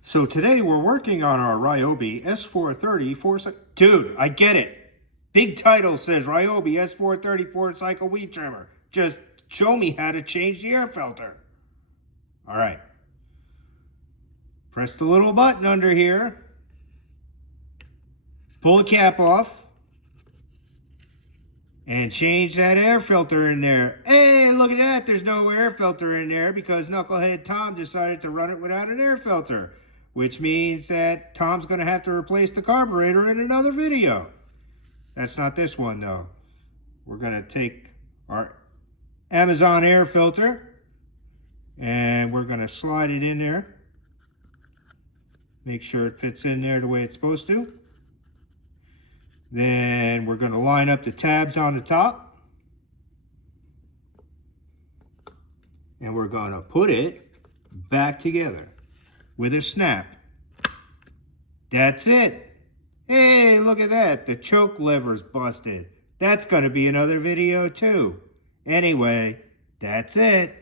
So today we're working on our Ryobi S430 Dude, I get it. Big title says Ryobi S430 4-cycle weed trimmer. Just show me how to change the air filter. All right. Press the little button under here. Pull the cap off. And change that air filter in there. Hey, look at that. There's no air filter in there because Knucklehead Tom decided to run it without an air filter, which means that Tom's going to have to replace the carburetor in another video. That's not this one, though. We're going to take our Amazon air filter and we're going to slide it in there. Make sure it fits in there the way it's supposed to. Then we're going to line up the tabs on the top. And we're going to put it back together with a snap. That's it. Hey, look at that. The choke lever's busted. That's going to be another video too. Anyway, that's it.